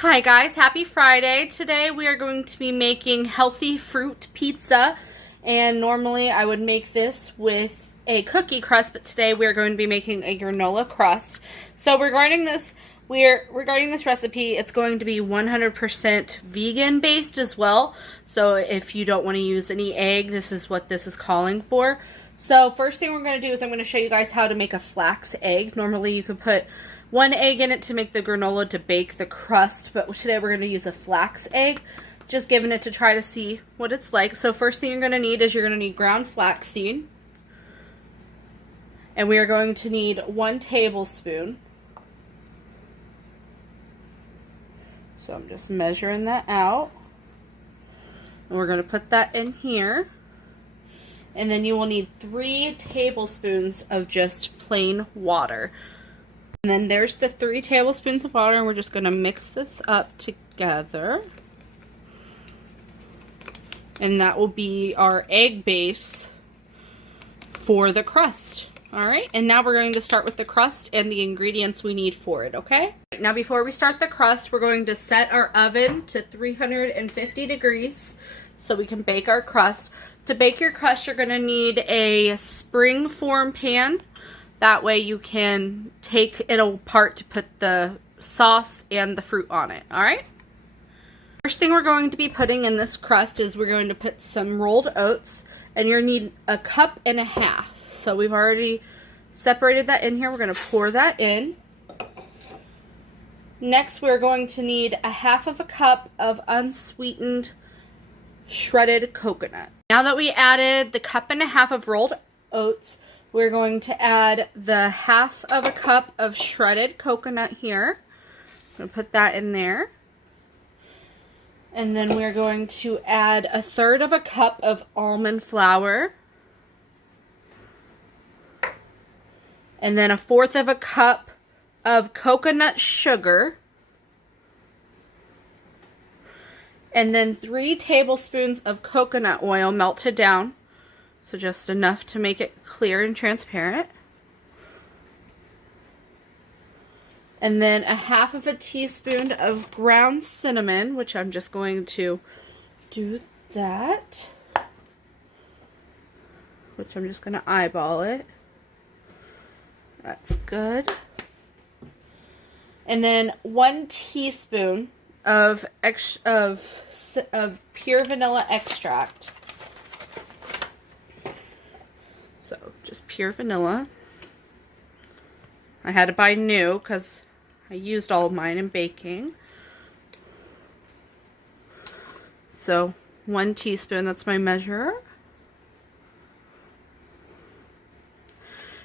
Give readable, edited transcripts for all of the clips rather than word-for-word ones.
Hi guys, happy Friday. Today we are going to be making healthy fruit pizza, and normally I would make this with a cookie crust, but today we are going to be making a granola crust. So regarding this recipe, it's going to be 100% vegan based as well. So if you don't want to use any egg, this is what this is calling for. So first thing we're going to do is I'm going to show you guys how to make a flax egg. Normally you could put one egg in it to make the granola to bake the crust, but today we're going to use a flax egg, just giving it to try to see what it's like. So first thing you're going to need is you're going to need ground flaxseed, and we are going to need 1 tablespoon. So I'm just measuring that out, and we're going to put that in here, and then you will need 3 tablespoons of just plain water. And then there's the 3 tablespoons of water, and we're just going to mix this up together. And that will be our egg base for the crust. Alright, and now we're going to start with the crust and the ingredients we need for it, okay? Now before we start the crust, we're going to set our oven to 350 degrees so we can bake our crust. To bake your crust, you're going to need a spring form pan. That way you can take it apart to put the sauce and the fruit on it, alright? First thing we're going to be putting in this crust is we're going to put some rolled oats, and you're going to need 1.5 cups. So we've already separated that in here. We're going to pour that in. Next we're going to need 1/2 cup of unsweetened shredded coconut. Now that we added the 1.5 cups of rolled oats, we're going to add the 1/2 cup of shredded coconut here. I'm going to put that in there. And then we're going to add 1/3 cup of almond flour. And then 1/4 cup of coconut sugar. And then 3 tablespoons of coconut oil melted down. So just enough to make it clear and transparent. And then 1/2 teaspoon of ground cinnamon, which I'm just going to do that. Which I'm just going to eyeball it. That's good. And then 1 teaspoon of pure vanilla extract. So just pure vanilla. I had to buy new because I used all of mine in baking. So 1 teaspoon, that's my measure.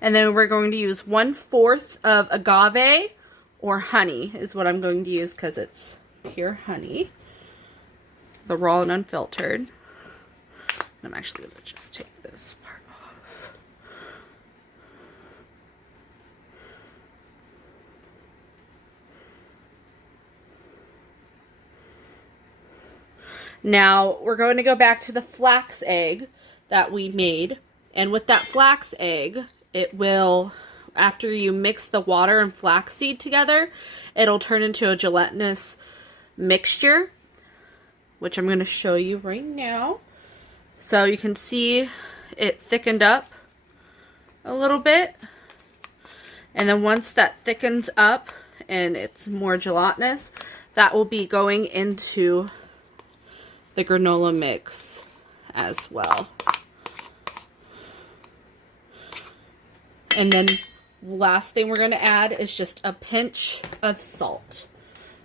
And then we're going to use 1/4 of agave or honey is what I'm going to use because it's pure honey. The raw and unfiltered. And I'm actually going to just take this part off. Now we're going to go back to the flax egg that we made, and with that flax egg, it will, after you mix the water and flaxseed together, it'll turn into a gelatinous mixture, which I'm going to show you right now. So you can see it thickened up a little bit, and then once that thickens up and it's more gelatinous, that will be going into the granola mix as well. And then last thing we're going to add is just a pinch of salt,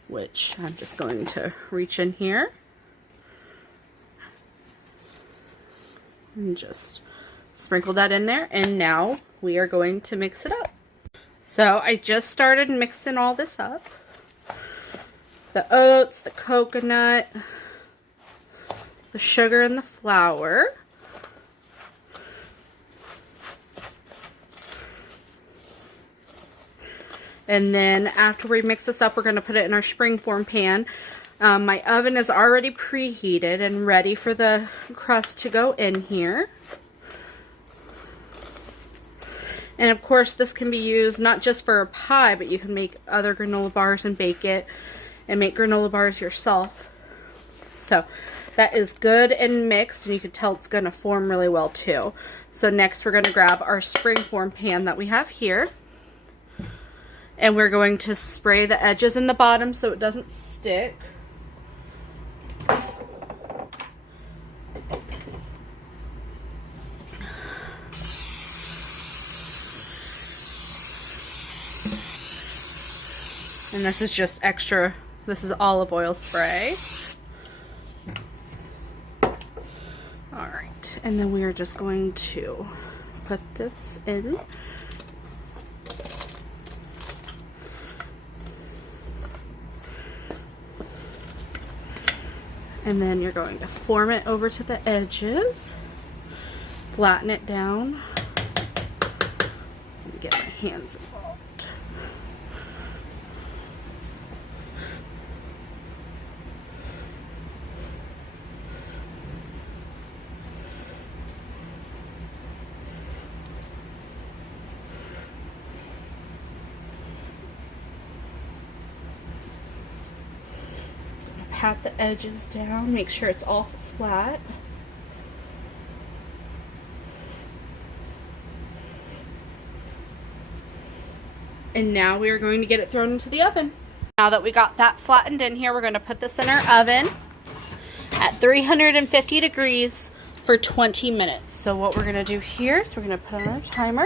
which I'm just going to reach in here and just sprinkle that in there. And now we are going to mix it up. So I just started mixing all this up. The oats, the coconut, the sugar, and the flour. And then after we mix this up, we're going to put it in our springform pan. My oven is already preheated and ready for the crust to go in here. And of course, this can be used not just for a pie, but you can make other granola bars and bake it. and make granola bars yourself. So that is good and mixed, and you can tell it's going to form really well too. So next we're going to grab our springform pan that we have here, and we're going to spray the edges and the bottom so it doesn't stick. And this is just extra, this is olive oil spray. Alright, and then we are just going to put this in. And then you're going to form it over to the edges, flatten it down, and get my hands involved. Pat the edges down, make sure it's all flat. And now we are going to get it thrown into the oven. Now that we got that flattened in here, we're going to put this in our oven at 350 degrees for 20 minutes. So what we're going to do here is we're going to put on our timer.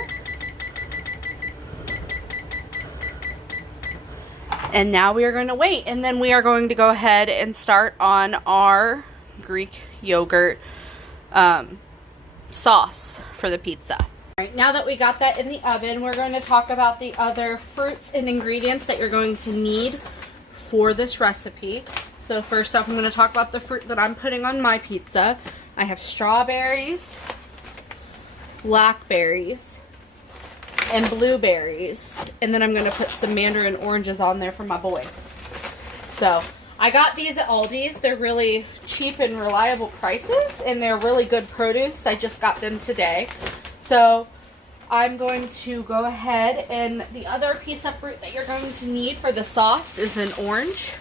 And now we are going to wait, and then we are going to go ahead and start on our Greek yogurt sauce for the pizza. All right, now that we got that in the oven, we're going to talk about the other fruits and ingredients that you're going to need for this recipe. So first off, I'm going to talk about the fruit that I'm putting on my pizza. I have strawberries, blackberries, and blueberries, and then I'm going to put some mandarin oranges on there for my boy. So I got these at Aldi's. They're really cheap and reliable prices, and they're really good produce. I just got them today. So I'm going to go ahead, and the other piece of fruit that you're going to need for the sauce is an orange.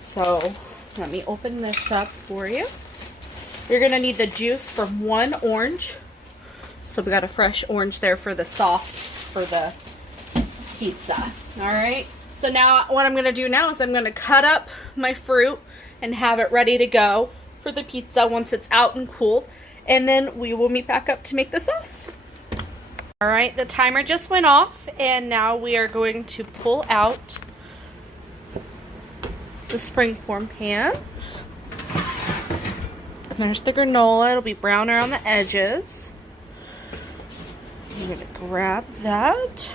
So let me open this up for you. You're going to need the juice from one orange. So we got a fresh orange there for the sauce for the pizza. All right. So now what I'm going to do now is I'm going to cut up my fruit and have it ready to go for the pizza once it's out and cooled. And then we will meet back up to make the sauce. All right. The timer just went off, and now we are going to pull out the springform pan. There's the granola. It'll be brown around the edges. I'm going to grab that.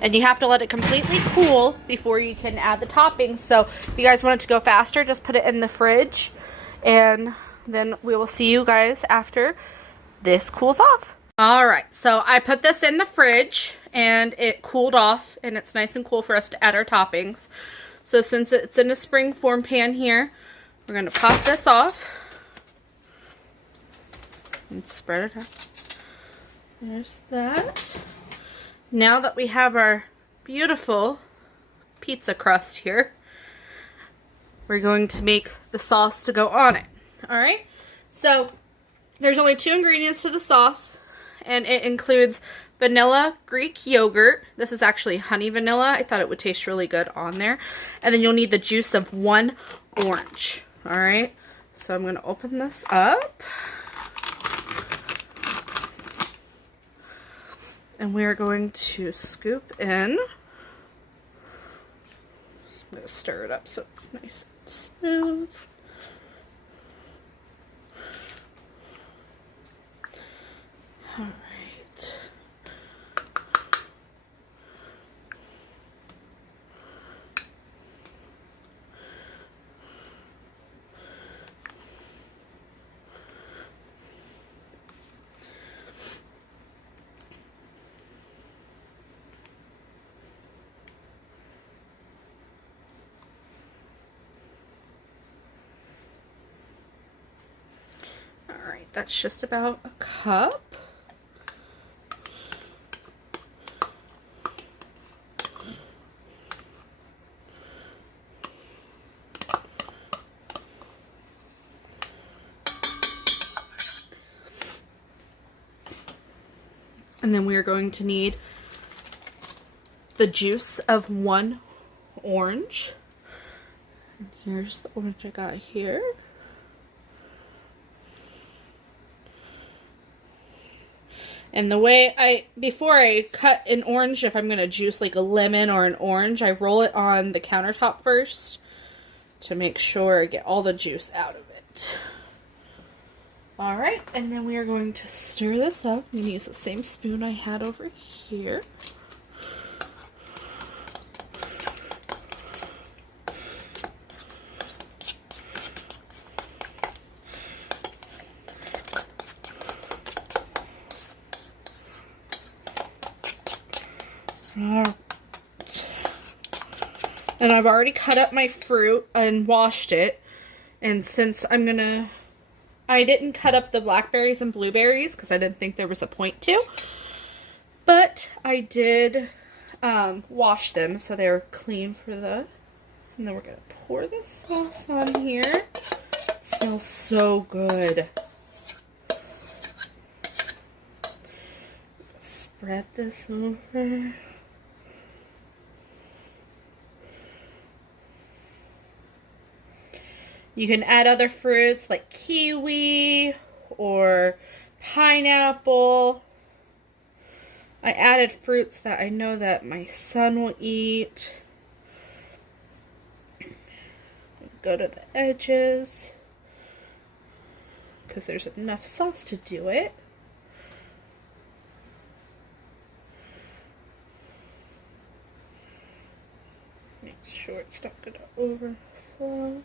And you have to let it completely cool before you can add the toppings. So if you guys want it to go faster, just put it in the fridge. And then we will see you guys after this cools off. Alright, so I put this in the fridge and it cooled off. And it's nice and cool for us to add our toppings. So since it's in a springform pan here, we're going to pop this off. And spread it out. There's that. Now that we have our beautiful pizza crust here, we're going to make the sauce to go on it. Alright, so there's only 2 ingredients to the sauce, and it includes vanilla Greek yogurt. This is actually honey vanilla. I thought it would taste really good on there. And then you'll need the juice of 1 orange. Alright, so I'm going to open this up. And we're going to scoop in. I'm going to stir it up so it's nice and smooth. All right. That's just about a cup. And then we are going to need the juice of 1 orange. And here's the orange I got here. And the way before I cut an orange, if I'm going to juice like a lemon or an orange, I roll it on the countertop first to make sure I get all the juice out of it. Alright, and then we are going to stir this up. I'm going to use the same spoon I had over here. And I've already cut up my fruit and washed it. And since I didn't cut up the blackberries and blueberries because I didn't think there was a point to. But I did wash them so they're clean for the... And then we're going to pour this sauce on here. It smells so good. Spread this over. You can add other fruits like kiwi or pineapple. I added fruits that I know that my son will eat. Go to the edges because there's enough sauce to do it. Make sure it's not going to overflow.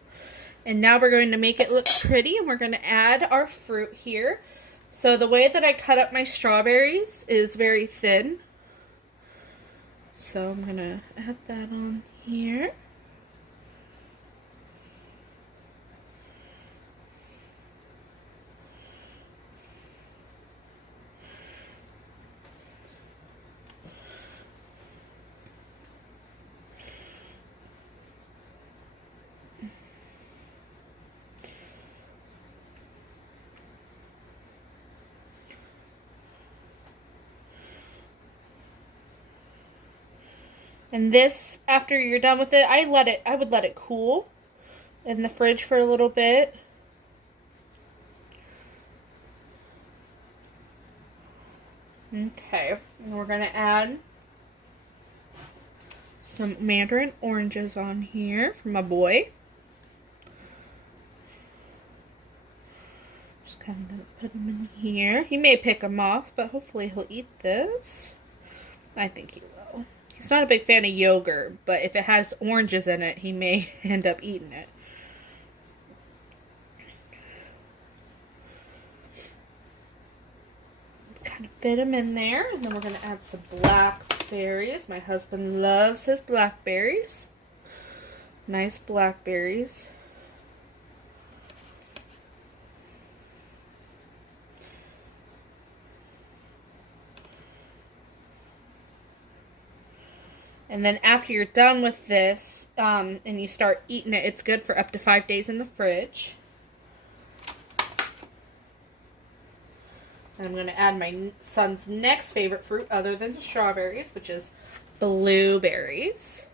And now we're going to make it look pretty, and we're going to add our fruit here. So the way that I cut up my strawberries is very thin. So I'm going to add that on here. And this, after you're done with it, I would let it cool in the fridge for a little bit. Okay, and we're gonna add some mandarin oranges on here for my boy. Just kind of put them in here. He may pick them off, but hopefully he'll eat this. I think he will. He's not a big fan of yogurt, but if it has oranges in it, he may end up eating it. Kind of fit them in there, and then we're going to add some blackberries. My husband loves his blackberries. Nice blackberries. And then after you're done with this, and you start eating it, it's good for up to 5 days in the fridge. And I'm going to add my son's next favorite fruit other than the strawberries, which is blueberries.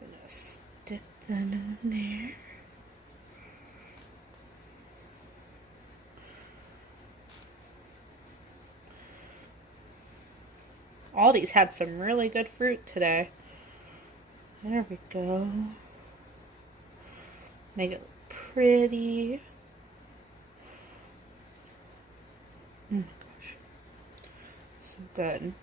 I'm going to stick that in there. Aldi's had some really good fruit today. There we go. Make it look pretty. Oh my gosh. So good.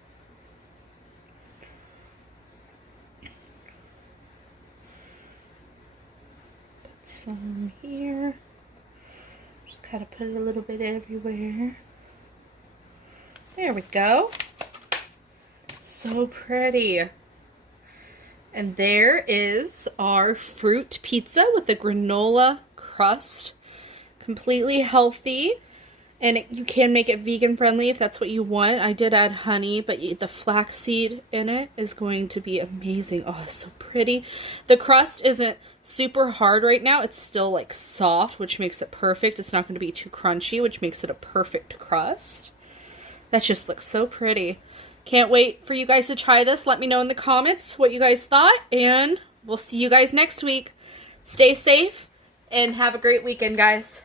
Put some here. Just kind of put it a little bit everywhere. There we go. So pretty. And there is our fruit pizza with the granola crust. Completely healthy And you can make it vegan friendly if that's what you want. I did add honey, but the flaxseed in it is going to be amazing. Oh, it's so pretty. The crust isn't super hard right now. It's still like soft, which makes it perfect. It's not going to be too crunchy, which makes it a perfect crust. That just looks so pretty. Can't wait for you guys to try this. Let me know in the comments what you guys thought, and we'll see you guys next week. Stay safe and have a great weekend, guys.